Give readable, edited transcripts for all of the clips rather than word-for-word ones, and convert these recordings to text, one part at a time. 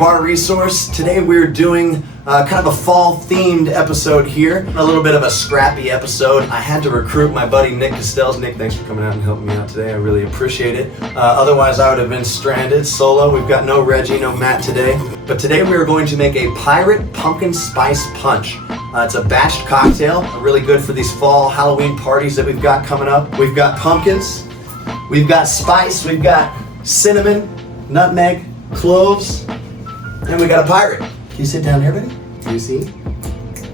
bar resource. Today we're doing kind of a fall themed episode here. A little bit of a scrappy episode. I had to recruit my buddy Nick Castells. Nick, thanks for coming out and helping me out today. I really appreciate it. Otherwise I would have been stranded solo. We've got no Reggie, no Matt today. But today we are going to make a pirate pumpkin spice punch. It's a batched cocktail, really good for these fall Halloween parties that we've got coming up. We've got pumpkins, we've got spice, we've got cinnamon, nutmeg, cloves, and we got a pirate. Can you sit down here, buddy? Goosey?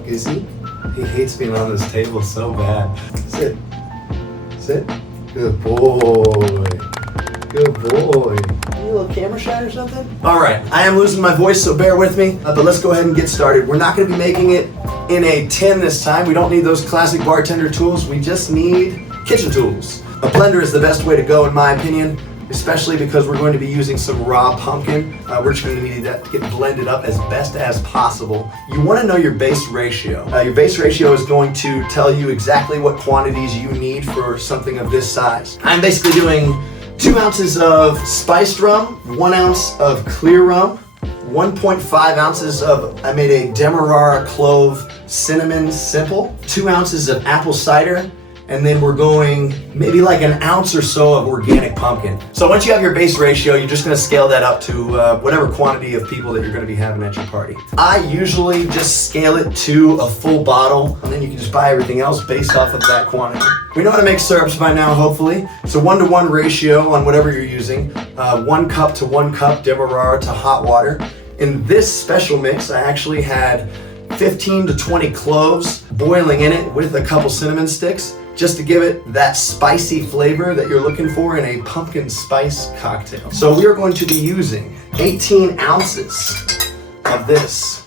Goosey? He hates being on this table so bad. Sit. Sit. Good boy. Good boy. You a little camera shy or something? All right, I am losing my voice, so bear with me. But let's go ahead and get started. We're not gonna be making it in a tin this time. We don't need those classic bartender tools. We just need kitchen tools. A blender is the best way to go in my opinion, especially because we're going to be using some raw pumpkin. We're just going to need that to get blended up as best as possible. You want to know your base ratio. Your base ratio is going to tell you exactly what quantities you need for something of this size. I'm basically doing 2 ounces of spiced rum, 1 ounce of clear rum, 1.5 ounces of, I made a Demerara clove cinnamon simple, 2 ounces of apple cider, and then we're going maybe like an ounce or so of organic pumpkin. So once you have your base ratio, you're just gonna scale that up to whatever quantity of people that you're gonna be having at your party. I usually just scale it to a full bottle, and then you can just buy everything else based off of that quantity. We know how to make syrups by now, hopefully. It's a 1-to-1 ratio on whatever you're using. 1 cup to 1 cup Demerara to hot water. In this special mix, I actually had 15 to 20 cloves boiling in it with a couple cinnamon sticks, just to give it that spicy flavor that you're looking for in a pumpkin spice cocktail. So we are going to be using 18 ounces of this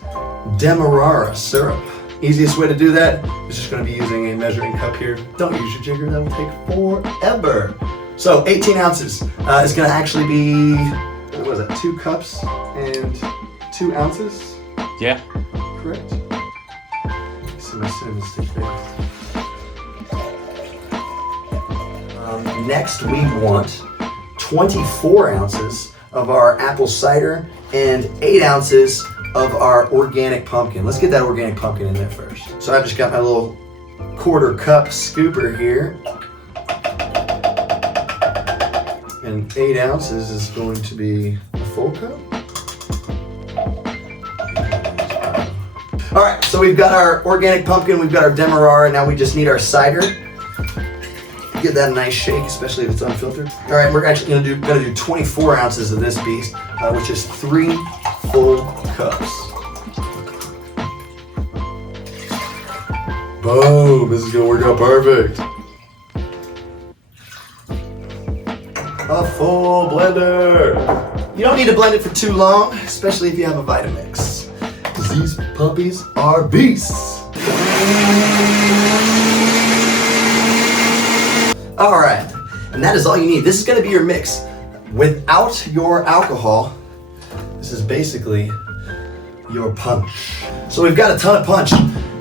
Demerara syrup. Easiest way to do that is just gonna be using a measuring cup here. Don't use your jigger, that will take forever. So 18 ounces is gonna actually be, what was it, 2 cups and 2 ounces? Yeah. Correct. See my cinnamon stick there. Next, we want 24 ounces of our apple cider and 8 ounces of our organic pumpkin. Let's get that organic pumpkin in there first. So I've just got my little 1/4 cup scooper here. And 8 ounces is going to be a full cup. All right, so we've got our organic pumpkin, we've got our Demerara, now we just need our cider. Give that a nice shake, especially if it's unfiltered. All right, we're actually gonna do 24 ounces of this beast, which is 3 full cups. Boom, this is gonna work out perfect. A full blender. You don't need to blend it for too long, especially if you have a Vitamix. Because these puppies are beasts. All right, and that is all you need. This is gonna be your mix. Without your alcohol, this is basically your punch. So we've got a ton of punch.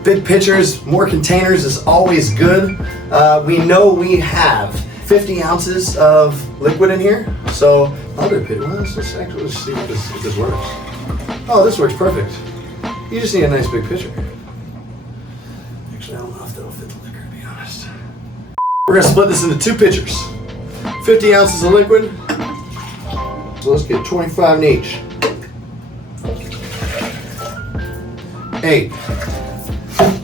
Big pitchers, more containers is always good. We know we have 50 ounces of liquid in here. So other pitcher, well, let's see if this works. Oh, this works perfect. You just need a nice big pitcher. Actually, I don't know if that'll fit the liquor, to be honest. We're gonna split this into 2 pitchers. 50 ounces of liquid. So let's get 25 in each. 8.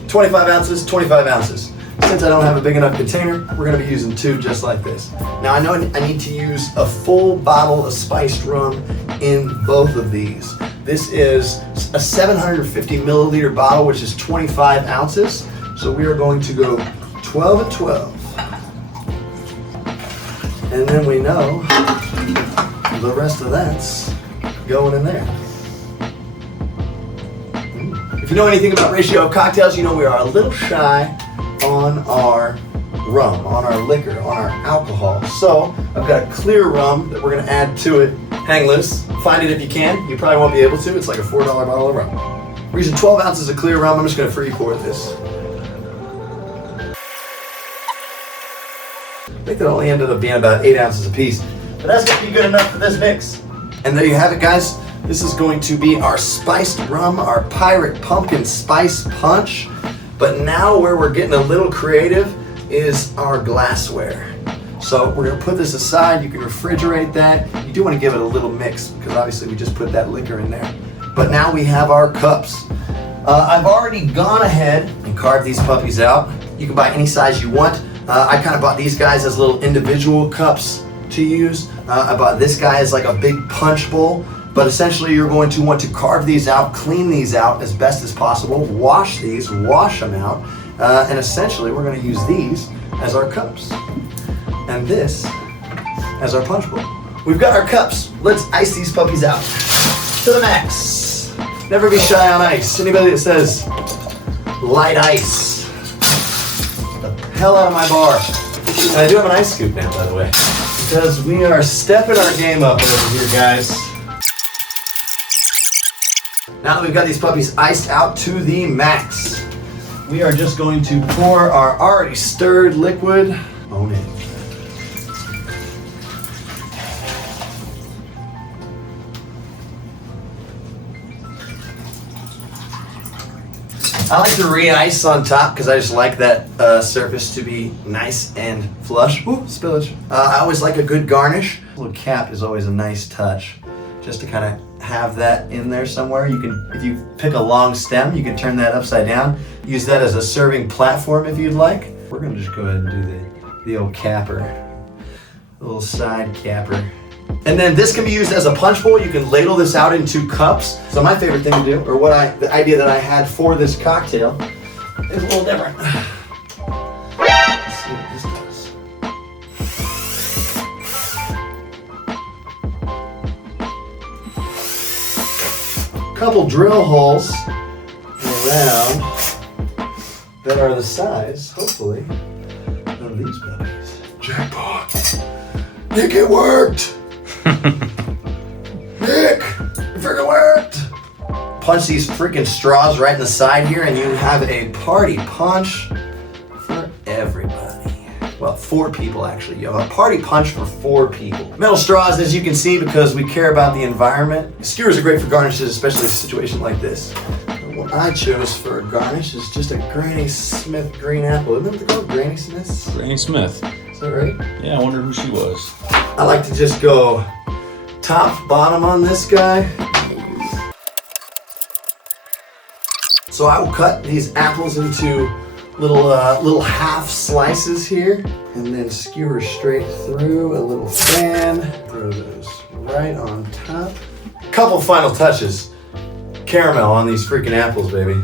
25 ounces, 25 ounces. Since I don't have a big enough container, we're gonna be using 2 just like this. Now I know I need to use a full bottle of spiced rum in both of these. This is a 750 milliliter bottle, which is 25 ounces. So we are going to go 12 and 12. And then we know the rest of that's going in there. If you know anything about ratio of cocktails, you know we are a little shy on our rum, on our liquor, on our alcohol. So I've got a clear rum that we're gonna add to it. Hang loose, find it if you can. You probably won't be able to. It's like a $4 bottle of rum. We're using 12 ounces of clear rum. I'm just gonna free pour this. I think that only ended up being about 8 ounces a piece, but that's gonna be good enough for this mix. And there you have it, guys. This is going to be our spiced rum, our pirate pumpkin spice punch. But now where we're getting a little creative is our glassware. So we're gonna put this aside. You can refrigerate that. You do wanna give it a little mix because obviously we just put that liquor in there. But now we have our cups. I've already gone ahead and carved these puppies out. You can buy any size you want. I kind of bought these guys as little individual cups to use. I bought this guy as like a big punch bowl. But essentially you're going to want to carve these out, clean these out as best as possible, wash these, wash them out, and essentially we're gonna use these as our cups. And this as our punch bowl. We've got our cups. Let's ice these puppies out to the max. Never be shy on ice. Anybody that says light ice, the hell out of my bar. And I do have an ice scoop now, by the way, because we are stepping our game up over here, guys. Now that we've got these puppies iced out to the max, we are just going to pour our already stirred liquid on it. I like to re-ice on top because I just like that surface to be nice and flush. Ooh, spillage. I always like a good garnish. A little cap is always a nice touch, just to kind of have that in there somewhere. You can, if you pick a long stem, you can turn that upside down. Use that as a serving platform if you'd like. We're gonna just go ahead and do the old capper, a little side capper. And then this can be used as a punch bowl. You can ladle this out into cups. So my favorite thing to do, or the idea that I had for this cocktail is a little different. Let's see what this does. Couple drill holes around that are the size, hopefully, of these puppies. Jackpot! Nick, it worked! Nick, it freaking worked! Punch these freaking straws right in the side here and you have a party punch for everybody. Well, 4 people actually. You have a party punch for 4 people. Metal straws, as you can see, because we care about the environment. Skewers are great for garnishes, especially in a situation like this. What I chose for a garnish is just a Granny Smith green apple. Isn't that what they're called? Granny Smiths? Granny Smith. Is that right? Yeah, I wonder who she was. I like to just go top, bottom on this guy. So I will cut these apples into little half slices here, and then skewer straight through a little fan. Throw those right on top. Couple final touches. Caramel on these freaking apples, baby.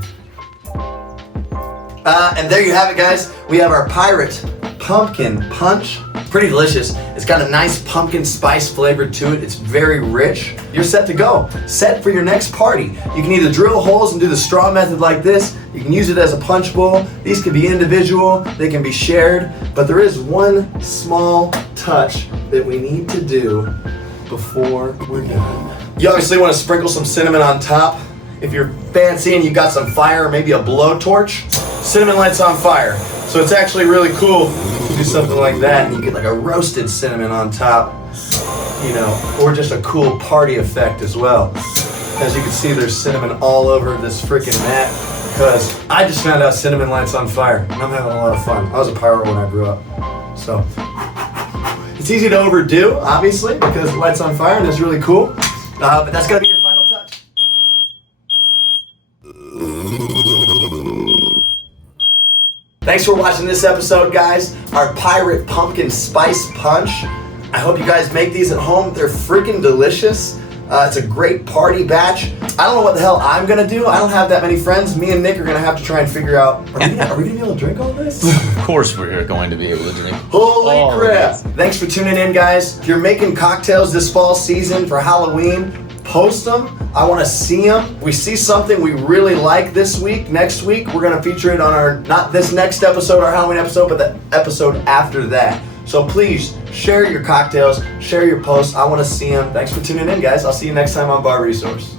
And there you have it, guys. We have our pirate pumpkin punch. Pretty delicious. It's got a nice pumpkin spice flavor to it. It's very rich. You're set to go. Set for your next party. You can either drill holes and do the straw method like this. You can use it as a punch bowl. These can be individual. They can be shared. But there is one small touch that we need to do before we're done. You obviously want to sprinkle some cinnamon on top. If you're fancy and you got some fire, or maybe a blowtorch, cinnamon lights on fire. So it's actually really cool to do something like that and you get like a roasted cinnamon on top, you know, or just a cool party effect as well. As you can see, there's cinnamon all over this freaking mat because I just found out cinnamon lights on fire and I'm having a lot of fun. I was a pirate when I grew up. So it's easy to overdo, obviously, because it lights on fire and it's really cool. But that's gotta be your final touch. Thanks for watching this episode, guys. Our Pirate Pumpkin Spice Punch. I hope you guys make these at home. They're freaking delicious. It's a great party batch. I don't know what the hell I'm gonna do. I don't have that many friends. Me and Nick are gonna have to try and figure out, are we gonna be able to drink all this? Of course we're going to be able to drink. Holy crap. Thanks for tuning in, guys. If you're making cocktails this fall season for Halloween, post them. I want to see them. If we see something we really like this week, next week, we're going to feature it on our, not this next episode, our Halloween episode, but the episode after that. So please share your cocktails, share your posts. I want to see them. Thanks for tuning in, guys. I'll see you next time on Bar Resource.